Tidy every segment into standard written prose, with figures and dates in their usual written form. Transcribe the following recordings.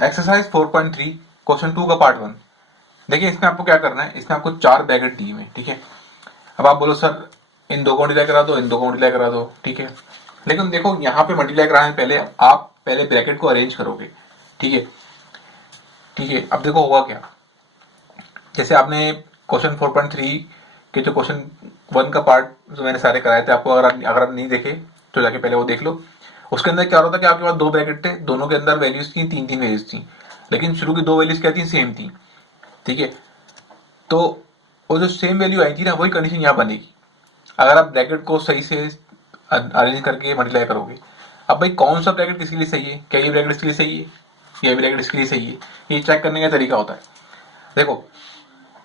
Exercise 4.3 question 2 का part 1। देखिए इसमें आपको क्या करना है, इसमें आपको 4 ब्रैकेट दिए हुए, ठीक है। अब आप बोलो सर इन दो को मल्टीप्लाई करा दो, इन दो को मल्टीप्लाई करा दो, ठीक है। लेकिन देखो यहाँ पे मल्टीप्लाई कराने पहले आप पहले ब्रैकेट को अरेंज करोगे, ठीक है। ठीक है, अब देखो होगा क्या, जैसे आपने क्वेश्चन 4.3 के जो क्वेश्चन 1 का पार्ट जो मैंने सारे कराए थे आपको, अगर आप नहीं देखे तो जाके पहले वो देख लो। उसके अंदर क्या हो रहा था कि आपके पास दो ब्रैकेट थे, दोनों के अंदर वैल्यूज थी, तीन तीन वैल्यूज थी, लेकिन शुरू की दो वैल्यूज क्या थी, सेम थी, ठीक है। तो वो जो सेम वैल्यू आई थी ना, वही कंडीशन यहाँ बनेगी अगर आप ब्रैकेट को सही से अरेंज करके मल्टीप्लाई करोगे। अब भाई कौन सा ब्रैकेट किसके लिए सही है, क्या ये ब्रैकेट इसके लिए सही है, ये ब्रैकेट इसके लिए सही है, ये चेक करने का तरीका होता है। देखो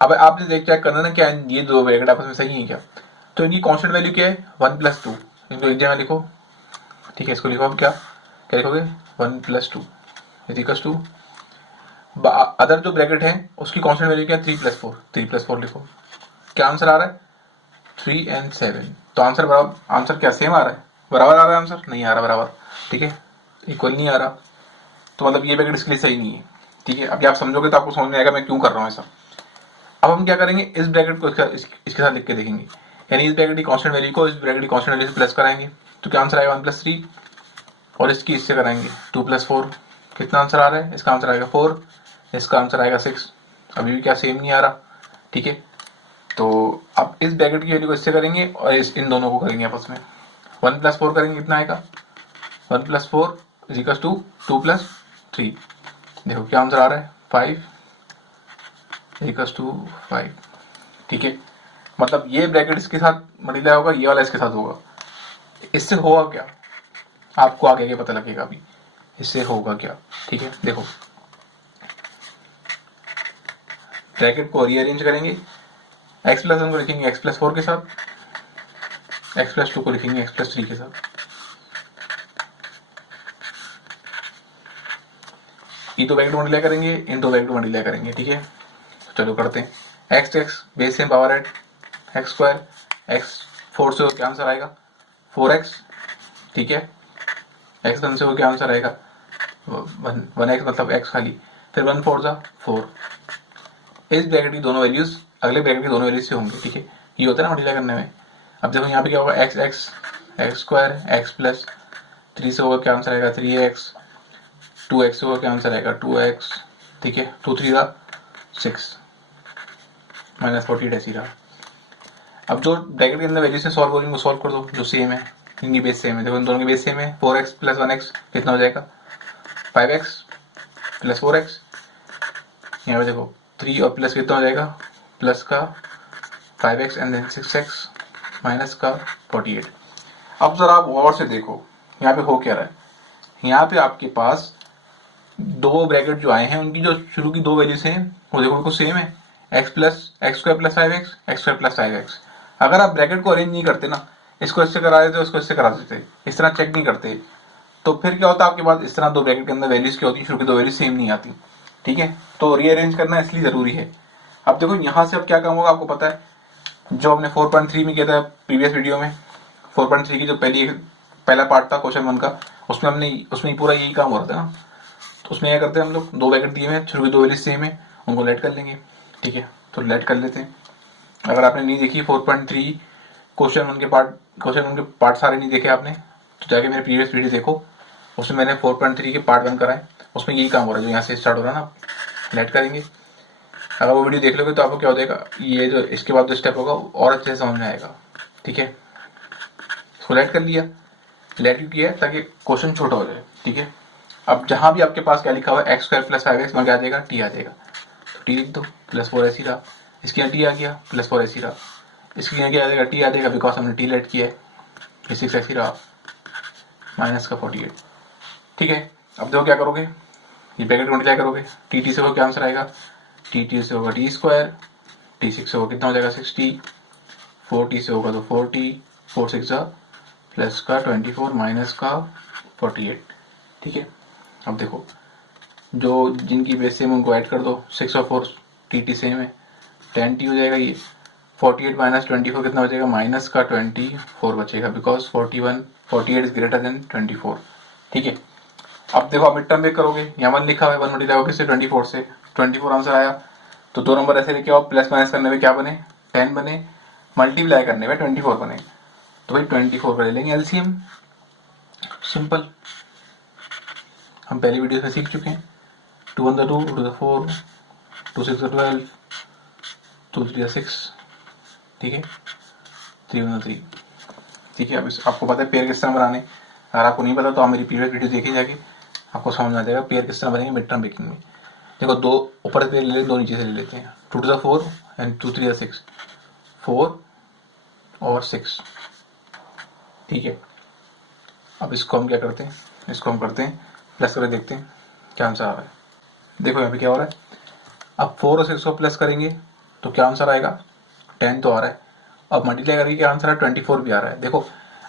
अब आपने देख चेक करना ना क्या ये दो ब्रैकेट आपस में सही है क्या। तो इनकी कांस्टेंट वैल्यू क्या है, 1+2। इनको एक जगह लिखो, ठीक है। इसको लिखो अब क्या क्या लिखोगे, 1+2 इक्वल्स टू अदर जो ब्रैकेट है उसकी कांस्टेंट वैल्यू क्या है, 3+4। 3+4 लिखो। क्या आंसर आ रहा है, 3 and 7। तो आंसर बराबर, आंसर क्या सेम आ रहा है, बराबर आ रहा है, आंसर नहीं आ रहा बराबर, ठीक है, इक्वल नहीं आ रहा। तो मतलब ये ब्रैकेट इसके लिए सही नहीं है, ठीक है। अब आप समझोगे तो आपको समझ में आएगा मैं क्यों कर रहा हूँ ऐसा। अब हम क्या करेंगे, इस ब्रैकेट को इसके साथ लिख के देखेंगे, यानी इस ब्रैकेट की कांस्टेंट वैल्यू को इस ब्रैकेट की कांस्टेंट वैल्यू से प्लस कराएंगे। तो क्या आंसर आएगा, 1+3। और इसकी इससे कराएंगे 2+4। कितना आंसर आ रहा है, इसका आंसर आएगा 4, इसका आंसर आएगा 6। अभी भी क्या सेम नहीं आ रहा, ठीक है। तो अब इस ब्रैकेट की वैल्यू को इससे करेंगे और इन दोनों को करेंगे आपस में। 1+4 करेंगे कितना आएगा, 1+4 इक्वल्स टू 2+3। देखो क्या आंसर आ रहा है, 5 इक्वल्स टू 5, ठीक है। मतलब ये ब्रैकेट इसके साथ मल्टीप्लाई होगा, ये वाला इसके साथ होगा। इससे होगा क्या आपको आगे आगे पता लगेगा अभी, इससे होगा क्या, ठीक है। देखो ब्रैकेट को रीअरेंज करेंगे, x+1 को लिखेंगे x+4 के साथ, x+2 को लिखेंगे x+3 के साथ। ये दो ब्रैकेट मल्टीप्लाई करेंगे, इन दो ब्रैकेट मल्टीप्लाई करेंगे, ठीक है। चलो करते हैं। x base same power at x², x4 से क्या आंसर आएगा, 4x, ठीक है। x1 से क्या आंसर आएगा, 1x मतलब x खाली, फिर 1 4 जा 4। इस ब्रैकेट की दोनों वैल्यूज अगले ब्रैकेट की दोनों वैल्यूज से होंगे, ठीक है। ये होता है ना मल्टीप्लाई करने में। अब देखो यहाँ पे क्या होगा, x² x+3 से होगा क्या आंसर आएगा, 3x, 2x से होगा क्या आंसर आएगा, 2x, ठीक है। 2 3 6 -48 ऐसी रहा। अब जो ब्रैकेट के अंदर वैल्यू से सॉल्व हो रही है, सॉल्व कर दो, जो सेम है, इनकी बेस सेम है। देखो इन दोनों की बेस सेम है, 4x + 1x कितना हो जाएगा, 5x + 4x। यहाँ पे देखो 3 और प्लस कितना हो जाएगा, प्लस का 5x and then 6x minus का 48। अब जरा आप गौर से देखो यहाँ पे हो क्या रहा है, यहाँ पे आपके पास दो ब्रैकेट जो आए हैं उनकी जो शुरू की दो वैल्यूज हैं वो देखो बिल्कुल सेम है, x² + 5x, x² + 5x। अगर आप ब्रैकेट को अरेंज नहीं करते ना, इसको इससे करा देते, इसको इससे करा देते, इस तरह चेक नहीं करते, तो फिर क्या होता है आपके पास इस तरह दो ब्रैकेट के अंदर वैल्यूज क्या होती, शुरू की दो वैल्यूज सेम नहीं आती, ठीक है। तो रीअरेंज करना इसलिए जरूरी है। अब देखो यहाँ से अब क्या काम होगा आपको पता है, जो हमने 4.3 में किया था प्रीवियस वीडियो में, 4.3 की जो पहला पार्ट था क्वेश्चन 1 का, उसमें पूरा यही काम हो रहा था ना। तो उसमें क्या करते हैं हम लोग, दो ब्रैकेट दिए हैं, शुरू की दो वैल्यूज सेम है, उनको लेट कर लेंगे, ठीक है। तो लेट कर लेते हैं। अगर आपने नहीं देखी 4.3 क्वेश्चन 1 के पार्ट सारे नहीं देखे आपने, तो जाके मेरे प्रीवियस वीडियो देखो, उसमें मैंने 4.3 के पार्ट 1 कराए, उसमें यही काम हो रहा है, जो यहाँ से स्टार्ट हो रहा है ना, लेट करेंगे। अगर वो वीडियो देख लोगे तो आपको क्या हो जाएगा, ये जो इसके बाद जो स्टेप होगा और अच्छे से समझ में आएगा, ठीक है। इसको लेट कर लिया, लेट क्यों किया है, ताकि क्वेश्चन छोटा हो जाए, ठीक है। अब जहां भी आपके पास क्या लिखा हुआ है, x² + 5x, वहां क्या आ जाएगा, t आ जाएगा, तो t लिख दो, +4 ऐसी रहा, इसके यहाँ t आ गया, +4 ऐसी रहा, इसके यहाँ क्या आ जाएगा, t आ जाएगा, बिकॉज हमने t लेट किया है, ये 6 ऐसी रहा, माइनस का 48, ठीक है। अब देखो क्या करोगे, ये ब्रैकेट मल्टीप्लाई करोगे, टी से होगा क्या आंसर आएगा, टी से होगा t², t6 से होगा कितना हो जाएगा 60, 4t से होगा तो 4t, 4 6 प्लस का 24 माइनस का 48, ठीक है। अब देखो जो जिनकी बेस सेम उनको ऐड कर दो, 6 और 4 टी सेम है, 10t हो जाएगा ये, 48 माइनस 24 कितना हो जाएगा, माइनस का 24 बचेगा, बिकॉज 48 इज ग्रेटर देन 24, ठीक है। अब देखो आप मिड टर्म ब्रेक करोगे, यहाँ 1 लिखा हुआ है, 1 मल्टीप्लाई होकर से 24 से 24 आंसर आया। तो दो नंबर ऐसे लेके आओ, प्लस माइनस करने में क्या बने 10 बने, मल्टीप्लाई करने में 24 बने। तो भाई 24 का ले लेंगे एलसीएम, सिंपल। हम पहली वीडियो से सीख चुके हैं। 2 1 2 2 4 2 6 12 2 3 6, ठीक है, 3 1 3, ठीक है। अब आपको पता है पेयर किस तरह बनाने, अगर आपको नहीं पता तो आप मेरी प्रीवियस वीडियो देखिए जाके, आपको समझ में आ जाएगा पेयर किस तरह बनेंगे मिड टर्म ब्रेकिंग में। देखो दो ऊपर से ले लेते, दो नीचे से ले लेते हैं। 2 2 4 एंड 2 3 6, 4 और 6, ठीक है। अब इसको हम क्या करते हैं, इसको हम करते हैं प्लस करके देखते हैं क्या आंसर आ रहा है। देखो यहाँ पे क्या हो रहा है, अब 4 और 6 को प्लस करेंगे तो क्या आंसर आएगा, 10 तो आ रहा है। अब मल्टीप्लाई करके क्या आंसर है, 24 भी आ रहा है। देखो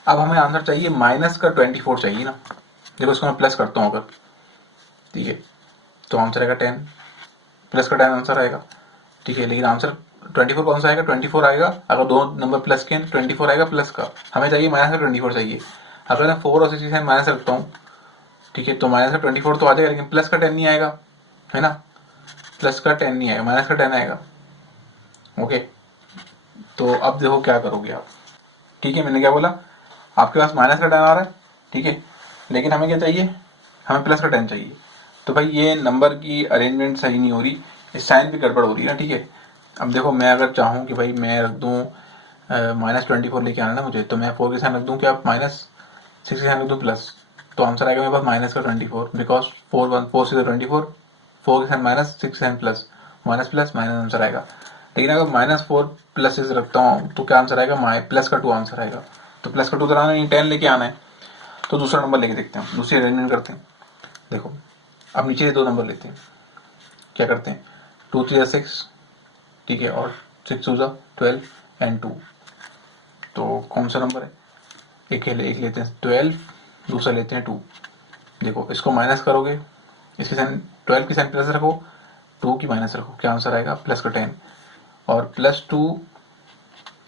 अब हमें आंसर चाहिए माइनस का 24 चाहिए ना। देखो इसको मैं प्लस करता हूँ अगर, ठीक है, तो आंसर आएगा 10, प्लस का 10 आंसर आएगा, ठीक है। लेकिन आंसर 24 कौन सा आएगा, 24 आएगा अगर दो नंबर प्लस के, 24 आएगा प्लस का। हमें चाहिए माइनस का 24 चाहिए। अगर मैं 4 और 6 के माइनस रखता हूँ, ठीक है, तो माइनस का 24 तो आ जाएगा, लेकिन प्लस का 10 नहीं आएगा, है ना, प्लस का 10 नहीं आएगा, माइनस का 10 आएगा। ओके, तो अब देखो क्या करोगे आप, ठीक है। मैंने क्या बोला, आपके पास माइनस का 10 आ रहा है, ठीक है, लेकिन हमें क्या चाहिए, हमें प्लस का 10 चाहिए। तो भाई ये नंबर की अरेंजमेंट सही नहीं हो रही, इस साइन भी गड़बड़ हो रही है ना, ठीक है। अब देखो मैं अगर चाहूँ कि भाई मैं रख दूँ -24 लेके आना ना मुझे, तो मैं 4 के साइन रख दूँ क्या, -6 के साइन रख दूँ प्लस, तो आंसर आएगा मेरे पास माइनस का 24, बिकॉज 4 से 24, 4 के साइन माइनस, 6 के sign plus, minus plus minus answer आएगा। लेकिन अगर -4 प्लस 6 रखता हूँ तो क्या आंसर आएगा, प्लस का 2 आंसर आएगा। तो प्लस का 2 तो आना नहीं, 10 लेके आना है। तो दूसरा नंबर लेके देखते हैं, दूसरी अरेंजमेंट करते हैं। देखो अब नीचे दो नंबर लेते हैं, क्या करते हैं, 2 3 6, ठीक है, और 6 2 12 एंड 2। तो कौन सा नंबर है, एक लेते हैं 12, दूसरा लेते हैं 2। देखो इसको माइनस करोगे, इसकी साइन 12 की साइन प्लस रखो, 2 की माइनस रखो, क्या आंसर आएगा, प्लस का 10। और +2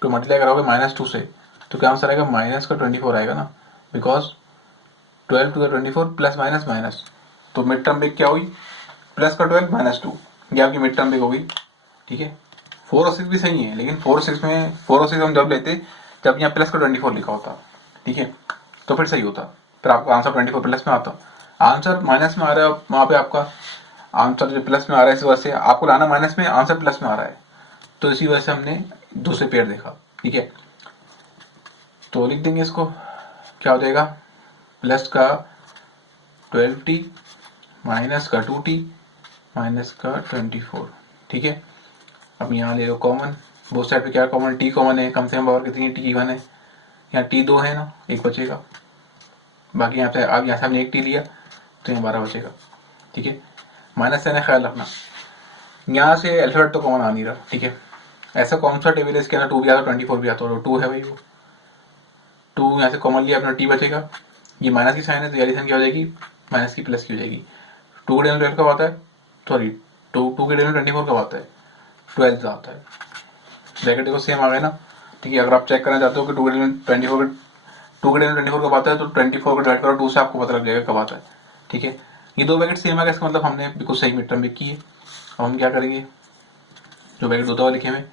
को मल्टीप्लाई करोगे -2 से, तो क्या आंसर आएगा, माइनस का 24 आएगा ना, because 12 two 24 plus minus minus. तो मिड टर्म ब्रेक क्या हुई, प्लस का 12 -2, ये आपकी मिड टर्म ब्रेक हो गई, ठीक है। 4 और 6 भी सही है, लेकिन 4 और 6 हम जब लेते जब यहाँ प्लस का 24 लिखा होता, ठीक है, तो फिर सही होता, फिर आपका आंसर 24 प्लस में आता। आंसर माइनस में आ रहा है, वहाँ पे आपका आंसर जो प्लस में आ रहा है, इस वजह से आपको लाना माइनस में, आंसर प्लस में आ रहा है, तो इसी वजह से हमने दूसरे पेयर देखा, ठीक है। तो लिख देंगे इसको, क्या हो जाएगा, प्लस का 12t माइनस का 2t माइनस का 24, ठीक है। अब यहाँ ले लो कॉमन, बोथ साइड पे क्या कॉमन, t कॉमन है, कम से कम पावर कितनी, t 1 है, यहाँ t 2 है ना, एक बचेगा, बाकी यहाँ से अब यहाँ से हमने एक t लिया तो यहाँ 12 बचेगा, ठीक है। माइनस साइन है, ख्याल रखना यहाँ से अल्फाबेट तो कॉमन आ नहीं रहा, ठीक है। ऐसा कौन सा टेबल है इसके अंदर 2 भी आता है 24 भी आता है, 2 है भाई, वो 2 यहाँ से कॉमन लिया, अपना t बचेगा, ये माइनस की साइन है तो ये साइन क्या हो जाएगी, माइनस की प्लस की हो जाएगी। 2 के डेल 12 कब आता है, सॉरी 2 के डेल 24 कब आता है, 12 आता है। ब्रैकेट देखो सेम आ गए ना, ठीक है। अगर आप चेक करना चाहते हो कि 2 के डेल 24 कब आता है, तो 24 को डिवाइड करो 2 से, आपको पता लग जाएगा कब आता है, ठीक है। ये दो ब्रैकेट सेम आ गए, इसका मतलब हमने बिल्कुल सही मिड टर्म ब्रेक की है। अब हम क्या करेंगे, जो ब्रैकेट 2 दफा लिखे हुए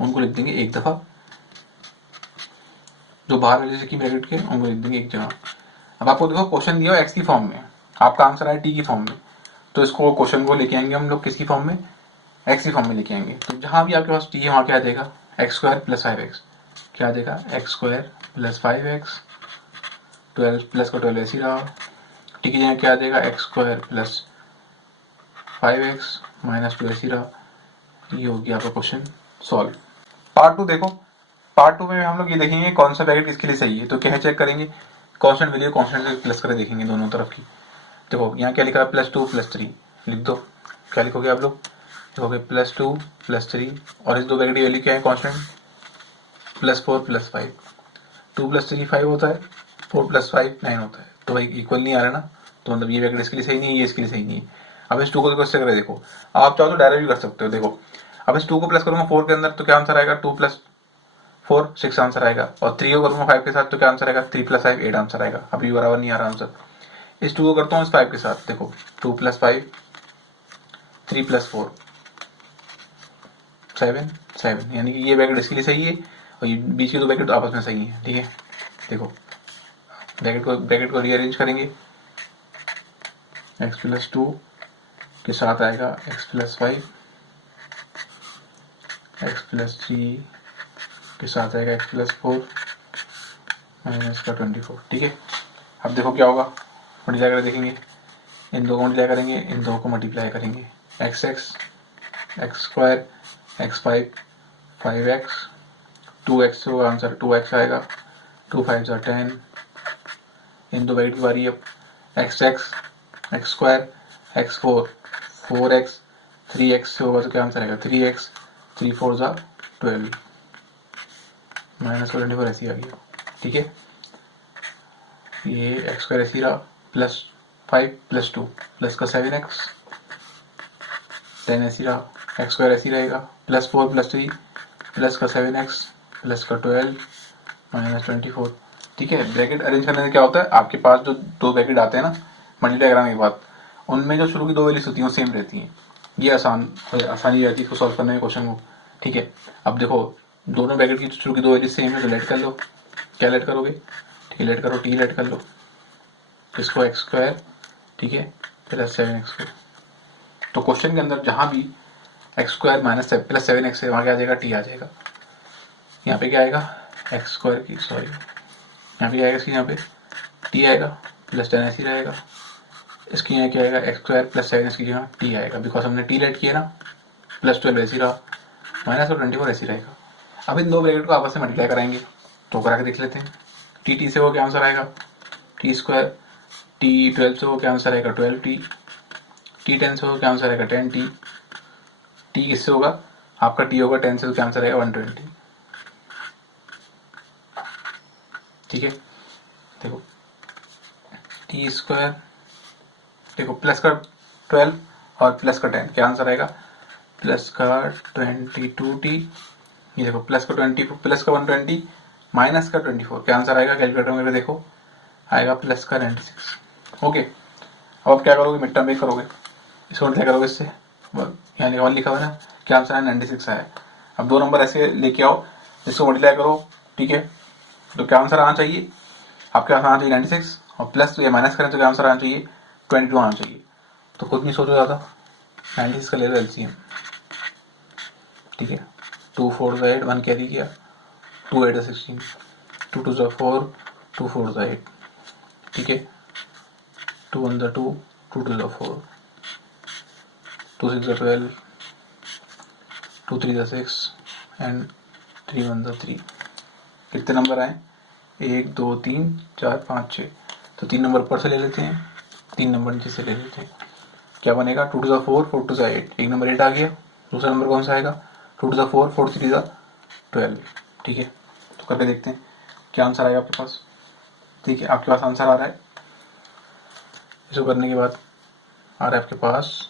उनको लिख देंगे एक दफा, जो बाहर वाले की ब्रैकेट के उनको लिख देंगे एक जगह। अब आपको देखो क्वेश्चन दिया एक्स की फॉर्म में, आपका आंसर आया टी की फॉर्म में, तो इसको क्वेश्चन को लेके आएंगे हम लोग किसकी फॉर्म में, एक्स की फॉर्म में लेके आएंगे। तो जहां भी आपके पास टी है वहां क्या आ जाएगा, x² + 5x, क्या आ जाएगा, x² + 5x, 12 प्लस का 12 ऐसी रहा, टी की जगह क्या आ जाएगा, x² + 5x - 2 ऐसी रहा। ये हो गया आपका क्वेश्चन सॉल्व। पार्ट 2 देखो, पार्ट 2 में हम लोग ये देखेंगे कौन सा ब्रैकेट किसके लिए सही है। तो क्या है, चेक करेंगे कांस्टेंट वैल्यू कांस्टेंट से प्लस करके देखेंगे दोनों तरफ की। देखो यहाँ क्या लिखा है, +2 + 3 लिख दो, क्या लिखोगे आप लोग, लिखोगे +2 + 3, और इस दो ब्रैकेट की वैल्यू क्या है कांस्टेंट, +4 + 5, 2 + 3 5 होता है, 4 + 5 9 होता है। तो भाई इक्वल नहीं आ रहा ना, तो मतलब ये ब्रैकेट इसके लिए सही नहीं है, ये इसके लिए सही नहीं है। अब इस 2 को इससे करें, देखो आप चाहो तो डायरेक्ट भी कर सकते हो। देखो अब इस 2 को प्लस करूंगा 4 के अंदर तो क्या आंसर आएगा, 2 + 4 6 आंसर आएगा, और 3 को करूंगा 5 के साथ तो क्या आंसर आएगा, 3 + 5 8 आंसर आएगा। अभी बराबर नहीं आ रहा आंसर, इस 2 को करता हूँ इस 5 के साथ, देखो 2 + 5 3 + 4 7 7, यानी कि ये ब्रैकेट इसके लिए सही है और ये बीच के 2 ब्रैकेट आपस में सही है, ठीक है। देखो ब्रैकेट को रीअरेंज करेंगे, x + 2 के साथ आएगा x + 5, x + 3 के साथ आएगा x + 4 माइनस का 24, ठीक है। अब देखो क्या होगा, मल्टीप्लाई करके देखेंगे, इन दो को मल्टीप्लाई करेंगे, इन दो को मल्टीप्लाई करेंगे, x x² x5 5x 2x होगा आंसर, 2x आएगा, 2 5 10, इन दो ब्रैकेट की बारी अब, x x² x4 4x 3x से होगा तो क्या आंसर आएगा 3x 3 4 12 माइनस का 24 ऐसी आ गया, ठीक है। ये x² ऐसी रहा, +5 + 2 प्लस का 7x 10 ऐसी रहा, x² ऐसी रहेगा, +4 + 3 प्लस का 7x प्लस का 12 माइनस 24, ठीक है। ब्रैकेट अरेंज करने से क्या होता है, आपके पास जो 2 ब्रैकेट आते हैं ना मल्टीप्लाई कराने के बाद, उनमें जो शुरू की 2 वैल्यूज होती हैं वो सेम रहती हैं, ये आसानी रहती है इसको सॉल्व करने में क्वेश्चन को, ठीक है। अब देखो दोनों ब्रैकेट की शुरू की 2 वैल्यूज सेम है तो लेट कर लो, क्या लेट करोगे, ठीक है, लेट करो, t लेट कर लो, इसको x², ठीक है, प्लस 7x², तो क्वेश्चन के अंदर जहां भी x² माइनस प्लस 7x है वहां क्या आ जाएगा, t आ जाएगा। यहाँ पे क्या आएगा, x² की सॉरी यहाँ पे आएगा, इसकी यहाँ पे t आएगा, प्लस 10 ऐसी रहेगा, इसकी यहाँ क्या आएगा x² प्लस 7 की जगह t आएगा, बिकॉज हमने t लेट किया ना, +12 ऐसी रहा, माइनस और 24 ऐसी रहेगा। अब इन दो ब्रैकेट को आपस में मल्टीप्लाई कराएंगे, तो करा के देख लेते हैं, t से वो क्या आंसर आएगा t², t 12 से वो क्या आंसर आएगा 12t, t 10 से वो क्या आंसर आएगा 10t, t किससे होगा, आपका t होगा 10 से तो क्या आंसर आएगा 120, ठीक है। देखो t², देखो प्लस का 12 और प्लस का 10 क्या आंसर आएगा, प्लस का 22t, ये देखो प्लस का 20 प्लस का 120 माइनस का 24 क्या आंसर आएगा, कैलकुलेटर में देखो आएगा प्लस का 96, ओके। अब आप क्या करोगे, मिड टर्म ब्रेक करोगे, इसको मल्टीप्लाई करोगे इससे, यहाँ 1 लिखा हुआ है ना, क्या आंसर है 96 आया। अब 2 नंबर ऐसे लेके आओ, इसको मल्टीप्लाई करो, ठीक है, तो क्या आंसर आना चाहिए, आपके पास आना चाहिए 96 और प्लस या माइनस करें तो क्या आंसर आना चाहिए 22 आना चाहिए, तो खुद नहीं सोचो ज़्यादा, 96 का ले लो एलसीएम, ठीक है, 2 4 8 1 कैरी किया, 2 8 16, 2 2 4 2 4 8, ठीक है, 2 1 2 2 2 4 2 6 12 2 3 6 एंड 3 1 3, कितने नंबर आए 1 2 3 4 5 6, तो 3 नंबर ऊपर से ले लेते हैं, 3 नंबर नीचे से ले लेते हैं, क्या बनेगा 2 2 4 4 2 8, एक नंबर 8 आ गया, दूसरा नंबर कौन सा आएगा 2 2 4 4 3 12, ठीक है। तो करके देखते हैं क्या आंसर आएगा आपके पास, ठीक है, आपके पास आंसर आ रहा है, इसको करने के बाद आ रहा है आपके पास,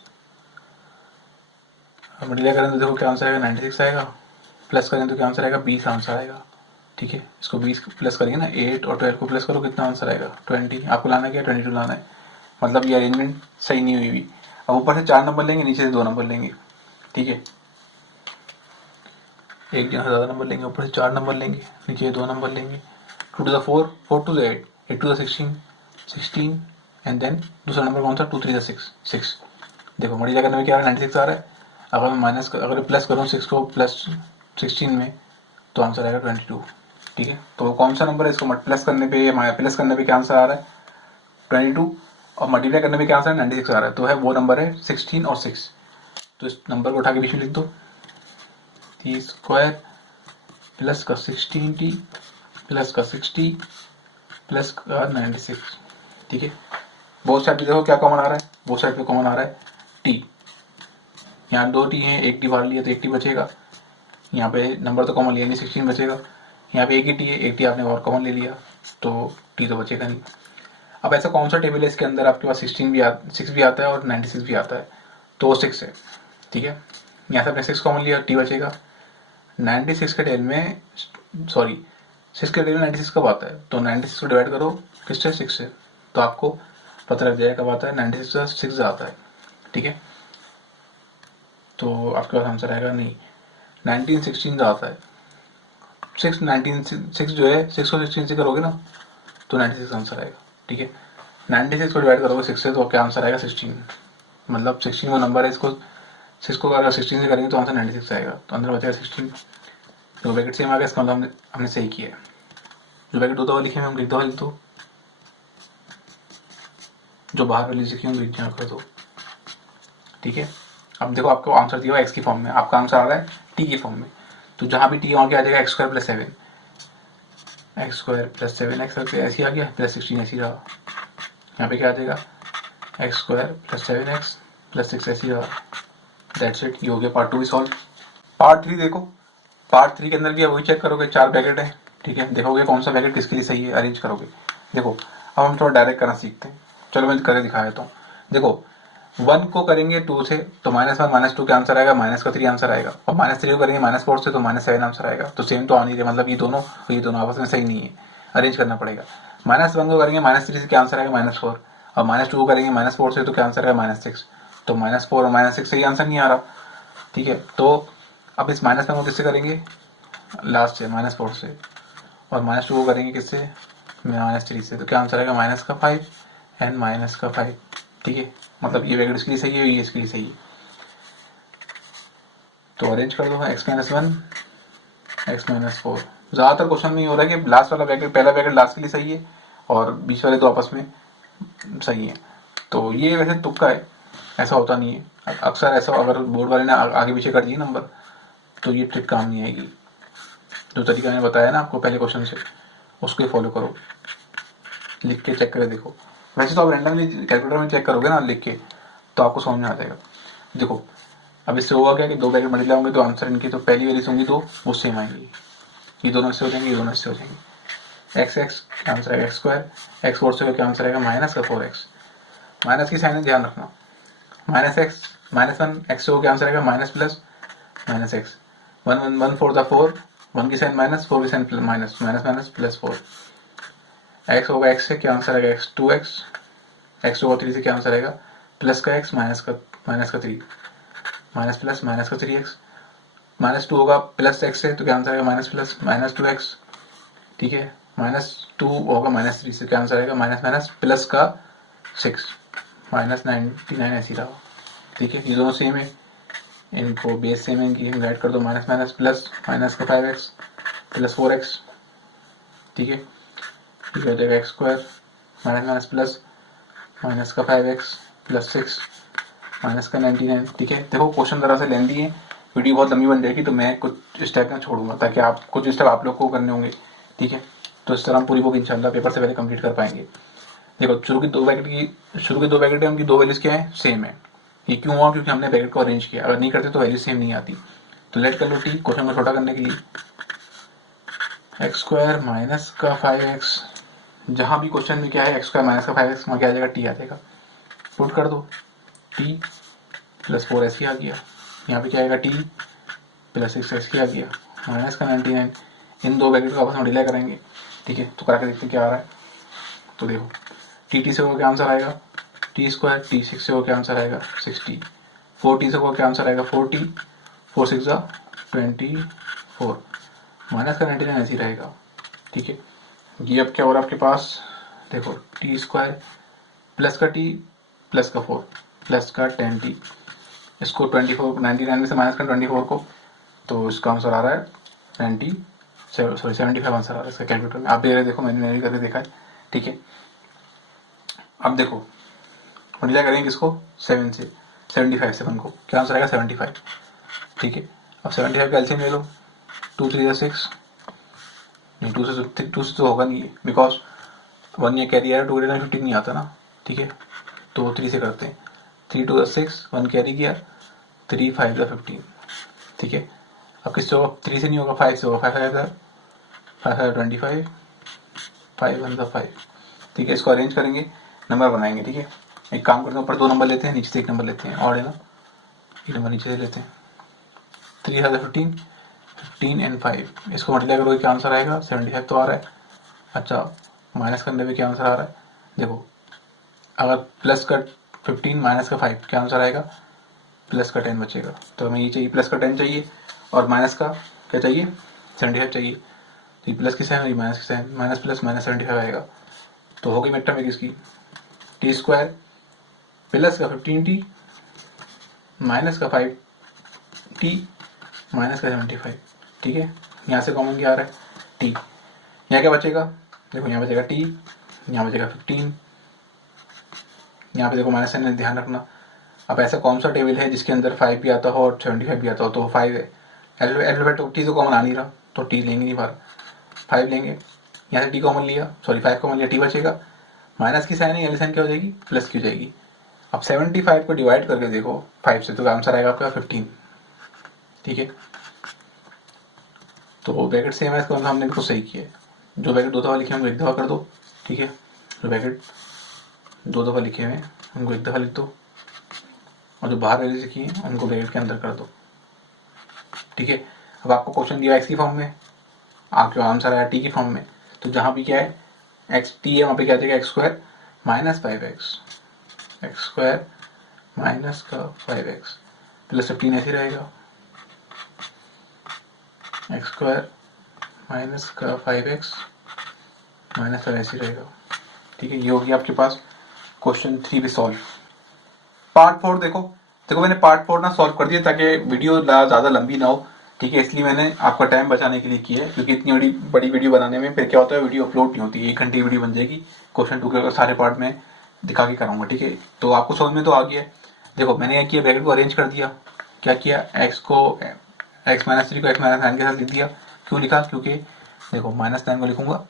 मल्टीप्लाई करें तो देखो क्या आंसर आएगा 96 आएगा, प्लस करें तो क्या आंसर आएगा 20 आंसर आएगा, ठीक है। इसको 20 प्लस करेंगे ना, 8 और 12 को प्लस करो कितना आंसर आएगा 20, आपको लाना क्या 22 लाना है, मतलब ये अरेंजमेंट सही नहीं हुई। अब ऊपर से 4 नंबर लेंगे, नीचे से 2 नंबर लेंगे, ठीक है, एक जगह ज़्यादा नंबर लेंगे, ऊपर से 4 नंबर लेंगे, नीचे 2 नंबर लेंगे, 2 to the 4 4 to the 8 8 to the 16 16 and then दूसरा नंबर कौन सा 2 3 6 6, देखो मल्टीप्लाई करने में क्या आ रहा है 96 आ रहा है, अगर मैं अगर प्लस करूँ 6 को प्लस 16 में तो आंसर आएगा 22, ठीक है। तो कौन सा नंबर है, इसको प्लस करने पे या प्लस करने पे क्या आंसर आ रहा है 22 और मल्टीप्लाई करने पे क्या आंसर है 96 आ रहा है, तो है वो नंबर है 16 और 6, तो इस नंबर को उठा के बीच में लिख दो, t² प्लस का 16t प्लस का 60 प्लस का 96, ठीक है। बोथ साइड पे देखो क्या कॉमन आ रहा है, बोथ साइड पे कॉमन आ रहा है t, यहाँ 2 t है, एक t बाहर लिया तो एक t बचेगा, यहाँ पे नंबर तो कॉमन लिया नहीं 16 बचेगा, यहाँ पे एक ही t है, एक t आपने और कॉमन ले लिया तो t तो बचेगा नहीं। अब ऐसा कौन सा टेबल है इसके अंदर आपके पास 6 भी आता है और 96 भी आता है, तो वो 6 है, ठीक है। यहाँ से आपने 6 कॉमन लिया, t बचेगा, 96 के टेबल में सॉरी 6 के टेबल में 96 कब आता है, तो 96 को डिवाइड करो किससे 6 से, तो आपको पता लग जाएगा कब आता है, 96 आता है, ठीक है। तो आपके पास आंसर आएगा नहीं, 1916 आता है। 6 जो है 6 को 16 से करोगे ना तो 96 आंसर आएगा, ठीक है। 96 को डिवाइड करोगे 6 से तो क्या आंसर आएगा 16, मतलब 16 वो नंबर है, इसको 6 को अगर 16 से करेंगे तो आंसर 96 आएगा, तो अंदर बचेगा 16। तो ब्रैकेट सेम आ गया, इसका मतलब हमने सही किया है। जो ब्रैकेट 2 दफा लिखे हम लिख दो, जो बाहर वाली लिखी हम लिख कर दो, ठीक है। अब देखो आपको आंसर दिया हुआ एक्स की फॉर्म में, आपका आंसर आ रहा है टी की फॉर्म में, तो जहां भी टी वहां क्या आ जाएगा x² + 7, x² + 7x ऐसे आ गया, प्लस 16 ऐसी रहा। यहाँ पे क्या आ जाएगा x² + 7x + 6 ऐसी रहा। दैट्स इट, ये हो गया पार्ट 2 भी सॉल्व। पार्ट 3 देखो, पार्ट 3 के अंदर भी वही चेक करोगे, 4 ब्रैकेट है, ठीक है। देखोगे कौन सा ब्रैकेट किसके लिए सही है, अरेंज करोगे। देखो अब हम थोड़ा डायरेक्ट करना सीखते हैं, चलो मैं करके दिखा देता हूँ। देखो 1 को करेंगे 2 से तो -1 -2 का आंसर आएगा, -3 आंसर आएगा, और -3 को करेंगे -4 से तो -7 आंसर आएगा। तो सेम तो आ नहीं रहे, मतलब ये दोनों आपस में सही नहीं है, अरेंज करना पड़ेगा। -1 को करेंगे -3 से क्या आंसर आएगा -4, और -2 को करेंगे -4 से तो क्या आंसर आएगा -6। तो -4 और -6 से ही आंसर नहीं आ रहा, ठीक है। तो अब इस -1 को किससे करेंगे, लास्ट से -4 से, और -2 को करेंगे किससे, -3 से, तो क्या आंसर आएगा -5 एंड -5, ठीक है। मतलब ये ब्रैकेट इसके लिए सही है, ये इसके लिए सही है। तो अरेंज कर दो x-1 x-4। ज्यादातर क्वेश्चन में ये हो रहा है कि लास्ट वाला ब्रैकेट पहला ब्रैकेट लास्ट के लिए सही है और बीच वाले दो आपस में सही है। तो ये वैसे तुक्का है, ऐसा होता नहीं है अक्सर। ऐसा अगर बोर्ड वाले ने आगे पीछे कर दिए नंबर तो ये ट्रिक काम नहीं आएगी। जो तरीका मैंने बताया ना आपको पहले क्वेश्चन से, उसको ही फॉलो करो, लिख के चेक करके देखो। वैसे तो आप रैंडमली कैलकुलेटर में चेक करोगे ना लिख के, तो आपको समझ में आ जाएगा। देखो अब इससे हुआ क्या कि 2 ब्रैकेट मल्टीप्लाई होंगे तो आंसर इनकी तो पहली वैल्यूज होंगी 2 वो सेम आएंगी, ये दोनों इससे हो जाएंगे, ये दोनों इससे हो जाएंगे। x क्या आंसर आएगा x², x4 से क्या आंसर आएगा -4x। माइनस की साइन ध्यान रखना, -x -1 x से क्या आंसर आएगा माइनस प्लस -x, 1 4 4, 1 की साइन माइनस, 4 की sign minus, minus plus 4। x होगा x से क्या आंसर आएगा x2x, x होगा 3 से क्या आंसर आएगा प्लस का x माइनस का 3, माइनस प्लस माइनस का 3x, -2 होगा प्लस x से तो क्या आंसर आएगा माइनस प्लस -2x, ठीक है। -2 होगा -3 से क्या आंसर आएगा माइनस प्लस का 6, -99 ऐसी रहा, ठीक है। ये दोनों सेम है, इनको बेस सेम है, इनकी ऐड कर दो, माइनस प्लस माइनस का 5x प्लस 4x, ठीक है। ठीक हो जाएगा x² माइनस प्लस माइनस का 5x प्लस 6 माइनस का 99, ठीक है। देखो क्वेश्चन जरा से लेंदी है, वीडियो बहुत लंबी बन जाएगी, तो मैं कुछ स्टेप में छोड़ूंगा ताकि आप कुछ स्टेप आप लोग को करने होंगे, ठीक है। तो इस तरह हम पूरी बुक इंशाल्लाह पेपर से पहले कंप्लीट कर पाएंगे। देखो शुरू के 2 ब्रैकेट है, उनकी 2 वैल्यूज क्या है सेम है। ये क्यों हुआ, क्योंकि हमने ब्रैकेट को अरेंज किया, अगर नहीं करते तो वैल्यू सेम नहीं आती। तो लेट कर लो टी, क्वेश्चन को छोटा करने के लिए x² माइनस का 5x, जहां भी क्वेश्चन में क्या है x² माइनस का 5x, वहां क्या आ जाएगा टी आ जाएगा, पुट कर दो टी प्लस 4 ऐसे आ गया, यहाँ पे क्या आएगा टी प्लस 6 ऐसे आ गया, माइनस का 99। इन 2 ब्रैकेट को आपस में मल्टीप्लाई करेंगे, ठीक है। तो करा के देखते क्या आ रहा है। तो देखो टी से क्या आंसर आएगा t², t6 से क्या आंसर आएगा 60, 4t से क्या आंसर आएगा 40, 4 6 24, माइनस का 99 ऐसे ही रहेगा, ठीक है। ये अब क्या हो रहा है आपके पास, देखो t² प्लस का t प्लस का 4 प्लस का 10t, इसको 24 99 में से माइनस का 24 को, तो इसका आंसर आ रहा है 75 आंसर आ रहा है इसका कैलकुलेटर में। आप भी देखो, मैंने भी करके देखा है, ठीक है। अब देखो मल्टीप्लाई करेंगे किसको 7 से, 75 से 1 को, क्या आंसर आएगा 75, ठीक है। अब 75 का एलसीएम ले लो, 2 3 6, नहीं 2 से तो होगा नहीं है, बिकॉज 1 ये कैरी आया, 2 15 नहीं आता ना, ठीक है। तो 3 से करते हैं, 3 2 6, 1 कैरी किया, 3 5 15, ठीक है। अब किससे होगा, 3 से नहीं होगा, 5 से होगा, 5 25, 5 1 5, ठीक है। इसको अरेंज करेंगे, नंबर बनाएंगे, ठीक है। एक काम करते हैं, ऊपर 2 नंबर लेते हैं, नीचे से 1 नंबर लेते हैं, और है ना, एक नंबर नीचे से लेते हैं, 3 15 15 एंड 5, इसको मल्टीप्लाई करोगे क्या आंसर आएगा 75 तो आ रहा है। अच्छा माइनस करने पे क्या आंसर आ रहा है, देखो अगर प्लस का 15 माइनस का 5, क्या आंसर आएगा? प्लस का 10 बचेगा। तो हमें ये चाहिए, प्लस का 10 चाहिए, और माइनस का क्या चाहिए? 75 चाहिए। तो ये प्लस की साइन और माइनस की साइन, माइनस प्लस माइनस 75 आएगा। तो होगी मिड टर्म किसकी? टी स्क्वायर प्लस का 15t माइनस का 5t माइनस का 75। ठीक है, यहाँ से कॉमन क्या आ रहा है? टी। यहाँ क्या बचेगा? देखो यहाँ बचेगा टी, यहाँ बचेगा 15, यहाँ पे देखो माइनस साइन, ध्यान रखना। अब ऐसा कौन सा टेबल है जिसके अंदर 5 भी आता हो और 75 भी आता हो? तो 5 है। एल्फाबेट तो टी तो कॉमन आ नहीं रहा, तो टी लेंगे नहीं बार, 5 लेंगे। यहाँ से टी कॉमन लिया, सॉरी 5 कॉमन लिया, टी बचेगा। माइनस की साइन है, एल साइन क्या हो जाएगी? प्लस की हो जाएगी। अब 75 को डिवाइड करके देखो 5 से, तो आंसर आएगा आपका 15। ठीक है, तो ब्रैकेट सेम है, इसको हमने बिल्कुल सही किया है। जो ब्रैकेट 2 दफ़ा लिखे हैं उनको 1 दफ़ा कर दो। ठीक है, जो ब्रैकेट 2 दफ़ा लिखे हुए हैं उनको 1 दफ़ा लिख दो, और जो बाहर वैल्यू लिखी है उनको ब्रैकेट के अंदर कर दो। ठीक है, अब आपको क्वेश्चन दिया एक्स की फॉर्म में, आपका आंसर आया टी की फॉर्म में। तो जहाँ भी क्या है एक्स टी है, वहाँ पे क्या आ जाएगा? X square minus 5x, x square minus का 5x प्लस 15 ऐसे रहेगा, एक्स स्क्वायर माइनस का 5x माइनस का ऐसे रहेगा। ठीक है, ये होगी आपके पास क्वेश्चन 3 भी सॉल्व। पार्ट 4 देखो, मैंने पार्ट 4 ना सॉल्व कर दिया ताकि वीडियो ज़्यादा लंबी ना हो। ठीक है, इसलिए मैंने आपका टाइम बचाने के लिए किया है, क्योंकि इतनी बड़ी वीडियो बनाने में फिर क्या होता है, वीडियो अपलोड नहीं होती है। 1 घंटे की वीडियो बन जाएगी, क्वेश्चन 2 के सारे पार्ट में दिखा के कराऊंगा। ठीक है, तो आपको समझ में तो आ गया है। देखो मैंने क्या किया, ब्रैकेट को अरेंज कर दिया। क्या किया? एक्स माइनस 3 को एक्स माइनस 9 के साथ लिख दिया। क्यों लिखा? क्योंकि देखो -9 को लिखूंगा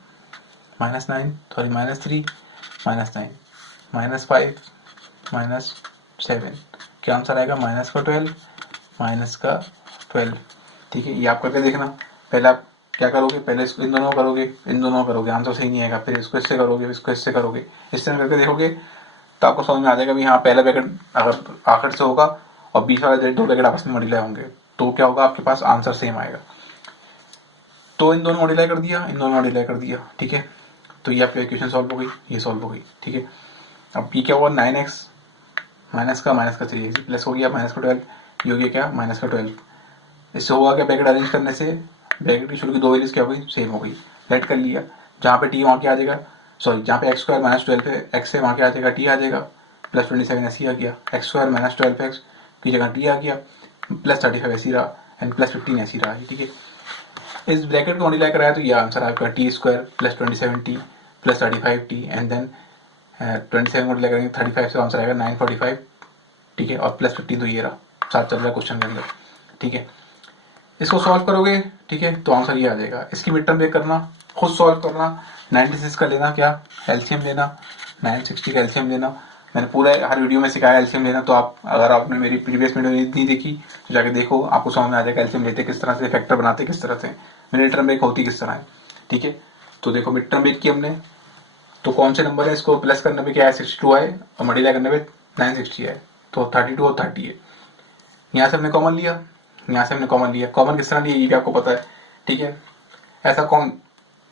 -9 सॉरी -3 -9 -5 -7, क्या आंसर आएगा? माइनस का 12 माइनस का 12। ठीक है, ये आप करके देखना। पहले आप क्या करोगे? पहले इसको इन दोनों करोगे, इन दोनों करोगे, आंसर सही नहीं आएगा। फिर इसको इससे करोगे, इसको इससे करोगे, इस तरह करके देखोगे तो आपको समझ में आ जाएगा भी हाँ, पहला ब्रैकेट अगर आखिर से होगा और बीच वाले 2 ब्रैकेट आपस में मल्टीप्लाई होंगे तो क्या होगा? आपके पास आंसर सेम आएगा। तो इन दोनों मल्टीप्लाई कर दिया, इन दोनों मल्टीप्लाई कर दिया। ठीक है, तो ये आपकी इक्वेशन सॉल्व हो गई, ये सॉल्व हो गई। ठीक है, अब ये क्या हुआ? 9x माइनस का 3x प्लस हो गया माइनस का 12, ये हो गया क्या? माइनस का 12। इससे हुआ क्या? ब्रैकेट अरेंज करने से ब्रैकेट की शुरू की 2 वैल्यूज क्या हो गई? सेम हो गई। लेट कर लिया, जहाँ पे टी वहाँ क्या आ जाएगा, सॉरी जहाँ पे एक्स स्क्वायर माइनस 12 है एक्स है, वहाँ क्या आ जाएगा? टी आ जाएगा। प्लस 27 ऐसे ही आ गया, एक्स स्क्वायर माइनस 12x की जगह टी आ गया, प्लस 35 ऐसी रहा, एंड प्लस 15 ऐसी रहा। ठीक है, इस ब्रैकेट को मल्टीप्लाई कराया तो ये आंसर आपका T square plus 27t plus 35t, and then 27 multiply करेंगे 35 से, आंसर आएगा 945। ठीक है, और प्लस 15 तो ये रहा, साथ चल रहा है क्वेश्चन के अंदर। ठीक है, इसको सॉल्व करोगे, ठीक है, तो आंसर ये आ जाएगा। इसकी मिड टर्म देख करना, खुद सॉल्व करना। 96 का लेना, क्या एलसीएम लेना, 960 का एलसीएम लेना। मैंने पूरा हर वीडियो में सिखाया एलसीएम लेना, तो आप अगर आपने मेरी प्रीवियस वीडियो नहीं देखी तो जाके देखो, आपको समझ में आ जाएगा एलसीएम लेते किस तरह से, फैक्टर बनाते किस तरह से, मिड टर्म ब्रेक होती किस तरह है। ठीक है, तो देखो मिड टर्म ब्रेक की हमने, तो कौन से नंबर है इसको प्लस करने पे क्या है? 62 आए, और मल्टीप्लाई करने पे 960 है, तो 32 और 30 है। यहाँ से हमने कॉमन लिया, यहाँ से हमने कॉमन लिया। कॉमन किस तरह लिया ये भी आपको पता है। ठीक है, ऐसा कौन,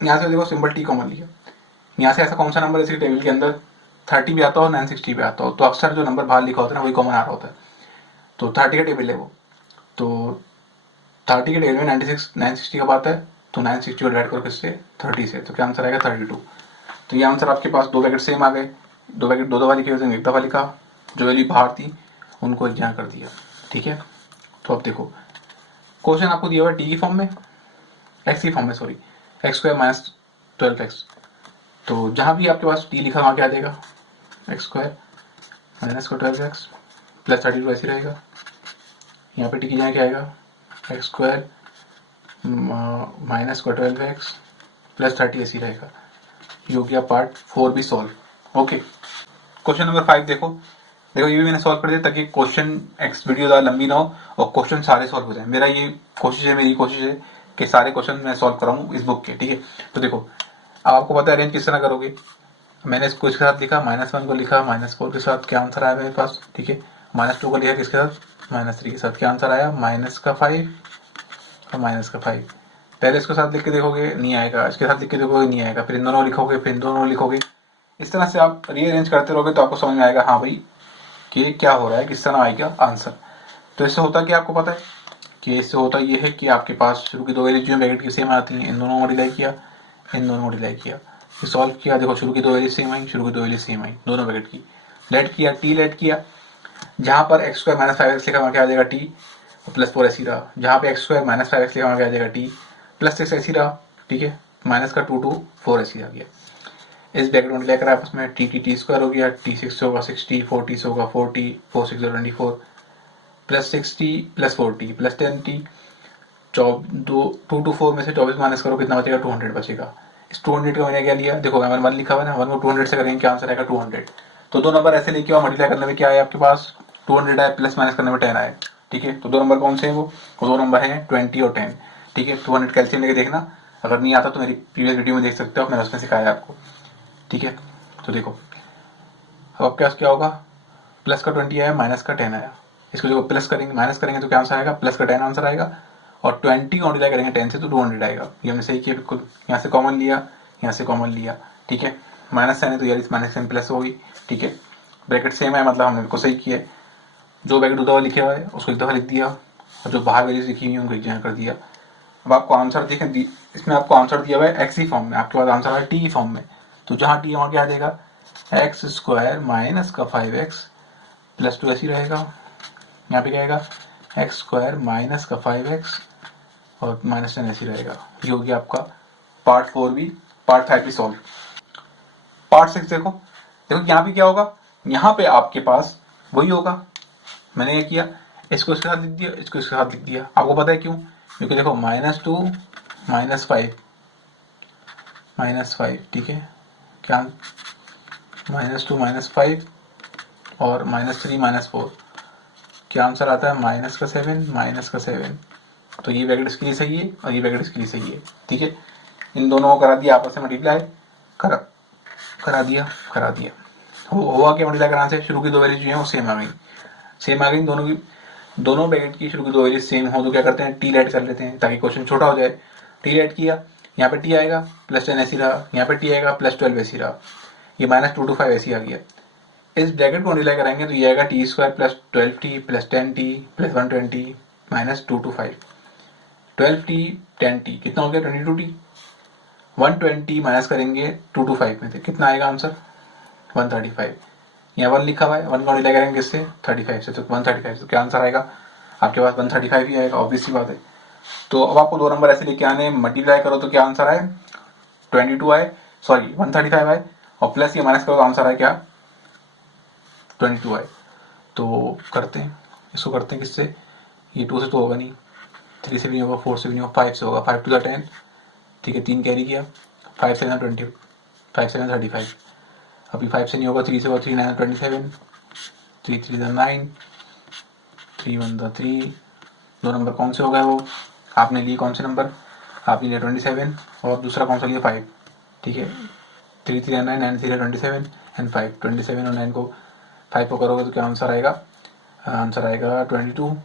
यहाँ से देखो सिंबल टी कॉमन लिया। यहाँ से ऐसा कौन सा नंबर इसी टेबल के अंदर 30 भी आता हो 960 भी आता हो, तो अक्सर जो नंबर बाहर लिखा होता है ना वही कॉमन आ रहा होता है। तो 30 का टेबल है वो, तो 30 के टेबल में 960 कब आता है? तो 960 को डिवाइड करो किससे? 30 से, तो क्या आंसर आएगा? 32। तो ये आंसर आपके पास 2 ब्रैकेट सेम आ गए, 2 ब्रैकेट 2 दफा लिखे हुए, 1 दफा लिखा, जो वैल्यू बाहर थी उनको यहाँ कर दिया। ठीक है, तो अब देखो क्वेश्चन आपको दिया हुआ है टी की फॉर्म में, एक्स की फॉर्म में, sorry x square minus 12x। तो जहाँ भी आपके पास टी लिखा वहाँ क्या आ जाएगा? एक्स स्क्वायर माइनस का 12x प्लस 32 ऐसे रहेगा। यहाँ पे टी की जगह क्या आएगा? एक्स स्क्वायर माइनस का 12x प्लस 30 ऐसी रहेगा। ये हो गया पार्ट 4 भी सॉल्व। ओके, क्वेश्चन नंबर 5 देखो, ये भी मैंने सॉल्व कर दिया ताकि क्वेश्चन एक्स वीडियो ज़्यादा लंबी ना हो और क्वेश्चन सारे सॉल्व हो जाए। मेरी कोशिश है कि सारे क्वेश्चन मैं सॉल्व कराऊं इस बुक के। ठीक है, तो देखो अब आपको पता है अरेंज किस तरह करोगे। मैंने इसको इसके साथ लिखा, -1 को लिखा -4 के साथ, क्या आंसर आया मेरे पास? ठीक है, -2 को लिखा किसके साथ? -3 के साथ, क्या आंसर आया? -5 और -5। पहले इसके साथ लिख के देखोगे नहीं आएगा, इसके साथ लिख के देखोगे नहीं आएगा, फिर इन दोनों लिखोगे, फिर इन दोनों लिखोगे, इस तरह से आप रीअरेंज करते रहोगे तो आपको समझ में आएगा हाँ भाई कि क्या हो रहा है, किस तरह आएगा आंसर। तो इससे होता क्या आपको पता है कि इससे होता ये है कि आपके पास शुरू की दो वैल्यूज जो ब्रैकेट की सेम आती हैं, इन दोनों मल्टीप्लाई किया, इन दोनों मल्टीप्लाई किया, सॉल्व किया, देखो शुरू की दो वैल्यू सेम आई, शुरू की दो वैल्यू सेम आई दोनों ब्रैकेट की, लेट किया, टी लेट किया, जहां पर एक्स स्क्वायर माइनस 5x लिखा वहां क्या आ जाएगा टी प्लस 4 ऐसी रहा, जहां पे एक्स स्क्वायर माइनस 5x लिखा वहां क्या आ जाएगा टी प्लस 6 ऐसी रहा, ठीक है, माइनस का 2 2 4 ऐसी आ गया। इस ब्रैकेट में लेकर आपस में टी टी टी स्क्वायर हो गया, टी 6 से होगा 60, 40 से होगा 40, 4 6 24 plus 60 plus 40 plus 10t, 2 to 4 में से 24 माइनस करो कितना बचेगा, 200 बचेगा। इस 200 का मैंने क्या लिया, देखो मैंने 1 लिखा हुआ है ना, 1 को 200 से करेंगे क्या आंसर आएगा 200। तो दो नंबर ऐसे लेके आओ, मल्टीप्लाई करने में क्या है आपके पास 200 आए, प्लस माइनस करने में 10 आए, ठीक है। तो दो नंबर कौन से हैं वो दो नंबर हैं 20 और 10, ठीक है। 200 कैल्सियम लेके देखना, अगर नहीं आता तो मेरी प्रीवियस वीडियो में देख सकते हो, मैंने उसमें सिखाया आपको, ठीक है। तो देखो अब क्या होगा, प्लस का 20 आया, माइनस का 10 आया, इसको जो प्लस करेंगे माइनस करेंगे तो क्या आंसर आएगा, प्लस का 10 आंसर आएगा, और 20 को मल्टीप्लाई करेंगे 10 से तो 200 आएगा। ये हमने सही किया बिल्कुल, यहाँ से कॉमन लिया, यहाँ से कॉमन लिया, ठीक है। माइनस साइन है तो यार इस माइनस साइन प्लस होगी, ठीक है। ब्रैकेट सेम है मतलब हमने बिल्कुल सही किया है। जो ब्रैकेट 2 दफा लिखे हुआ है उसको 1 दफा लिख दिया, और जो बाहर वैल्यूज लिखी हुई है उनको 1 जगह कर दिया। अब आपको आंसर देखें, इसमें आपको आंसर दिया हुआ है एक्स ही फॉर्म में, आपके पास आंसर है टी की फॉर्म में, तो जहाँ टी है वहाँ क्या आ जाएगा, एक्स स्क्वायर माइनस का 5x प्लस 2 ऐसी रहेगा, यहाँ पे क्या आएगा एक्स स्क्वायर माइनस का 5x और माइनस 10 ऐसी रहेगा। ये हो गया आपका पार्ट 4 भी, पार्ट 5 भी सॉल्व। पार्ट 6 देखो, देखो यहाँ पे क्या होगा, यहाँ पे आपके पास वही होगा, मैंने ये किया, इसको इसके साथ लिख दिया, इसको इसके साथ लिख दिया। आपको पता है क्यों, क्योंकि देखो -2 -5 ठीक है, क्या -2 -5 और -3 -4 क्या आंसर आता है -7 तो ये ब्रैकेट इसके लिए सही है और ये ब्रैकेट इसके लिए सही है, ठीक है। इन दोनों को करा दिया आपस में मल्टीप्लाई, करा दिया हुआ क्या मल्टीप्लाई कराने से, शुरू की दो वैल्यूज जो है वो सेम आ गई दोनों की, दोनों ब्रैकेट की शुरू की दो वैल्यूज सेम हो तो क्या करते हैं टी लेट कर लेते हैं ताकि क्वेश्चन छोटा हो जाए। टी लेट किया, यहाँ पे टी आएगा प्लस 10 ऐसी रहा, यहाँ पे टी आएगा प्लस 12 ऐसी रहा, ये -2 to 5 ऐसी आ गया। इस ब्रैकेट को मल्टीप्लाई कराएंगे तो ये आएगा T square plus 12t plus 10t plus 120 -2 to 5, 12t 10t कितना हो गया 22t, 120 माइनस करेंगे 2 to 5 में से कितना आएगा आंसर 135। यहाँ 1 लिखा हुआ है, 1 का मल्टीप्लाई करेंगे किससे 35 से, तो 135 तो क्या आंसर आएगा आपके पास 135 ही आएगा, ऑब्वियस सी बात है। तो अब आपको दो नंबर ऐसे लेके आने, मल्टीप्लाई करो तो क्या आंसर आए 22 आए, सॉरी 135 आए, और प्लस ये माइनस करो तो आंसर आए क्या 22 आए। तो करते हैं इसको, करते हैं किससे, ये 2 से तो होगा नहीं, 3 से भी नहीं होगा, 4 से भी नहीं होगा, 5 से होगा, 5 to 10, ठीक है, 3 कैरी किया, 5 7 20, 5 7 35, अभी 5 से नहीं होगा, 3 से होगा, 3 9 27, 3 3 9, 3 1 3, दो नंबर कौन से हो गए वो आपने लिए, कौन से नंबर आपने लिया 27 और दूसरा कौन सा लिया 5, ठीक है, 3 3 9 9 3 27 एंड 5, 27 और 9 को 5 को करोगे तो क्या आंसर आएगा, आंसर आएगा 22,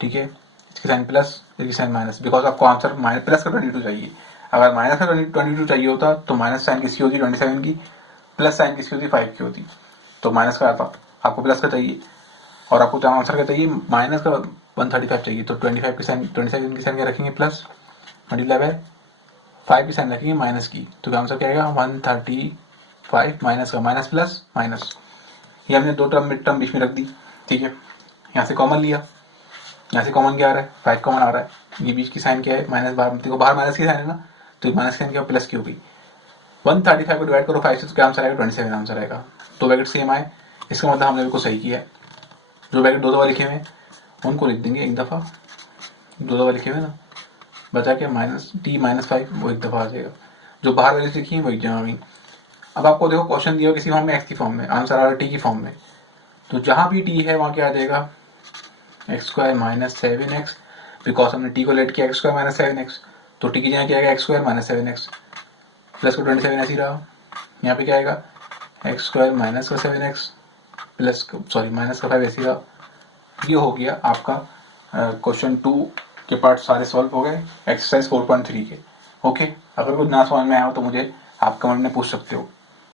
ठीक है। इसकी साइन प्लस, इसकी साइन माइनस, बिकॉज आपको आंसर माइनस प्लस का 22 चाहिए, अगर माइनस का 22 चाहिए होता तो माइनस साइन किसकी होती 27 की, प्लस साइन किसकी होती 5 की होती, तो माइनस का आता, आपको प्लस का चाहिए और आपको क्या आंसर क्या चाहिए माइनस का 135 चाहिए, तो 25 की साइन 27 की साइन क्या रखेंगे प्लस, मल्टीप्लाई बाय 5 की साइन रखेंगे माइनस की, तो क्या आंसर क्या आएगा 135 माइनस का माइनस प्लस माइनस, ये हमने दो टर्म मिड टर्म बीच में रख दी, ठीक है। यहाँ से कॉमन लिया, यहाँ से कॉमन क्या आ रहा है 5 कॉमन आ रहा है, ये बीच की साइन क्या है माइनस, बाहर देखो बाहर माइनस की साइन है ना, तो माइनस की साइन क्या प्लस की होगी, 135 को डिवाइड करो 5 से तो क्या आंसर आएगा 27 आंसर आएगा। दो ब्रैकेट सेम आए, इसका मतलब हमने बिल्कुल सही किया है। जो ब्रैकेट 2 दफा लिखे हुए उनको लिख देंगे 1 दफा, 2 दफा लिखे हुए ना, बचा के -5 वो 1 दफा आ जाएगा, जो बाहर वैल्यूज लिखी है वो 1 जगह गई। अब आपको देखो क्वेश्चन दिया किसी फॉर्म में एक्स की फॉर्म में, आंसर आ रहा है टी की फॉर्म में, तो जहां भी टी है वहां क्या आ जाएगा एक्स स्क्वायर -7x, बिकॉज हमने टी को लेट किया एक्स स्क्वायर -7x, तो टी की जगह क्या आएगा एक्स स्क्वायर -7x प्लस का 27 ऐसी रहा, यहाँ पे क्या आएगा एक्स स्क्वायर माइनस का 7x प्लस सॉरी माइनस का 5 ऐसी रहा। ये हो गया आपका क्वेश्चन 2 के पार्ट सारे सॉल्व हो गए एक्सरसाइज 4.3 के। ओके, अगर कुछ ना समझ में आया हो तो मुझे आप कमेंट में पूछ सकते हो।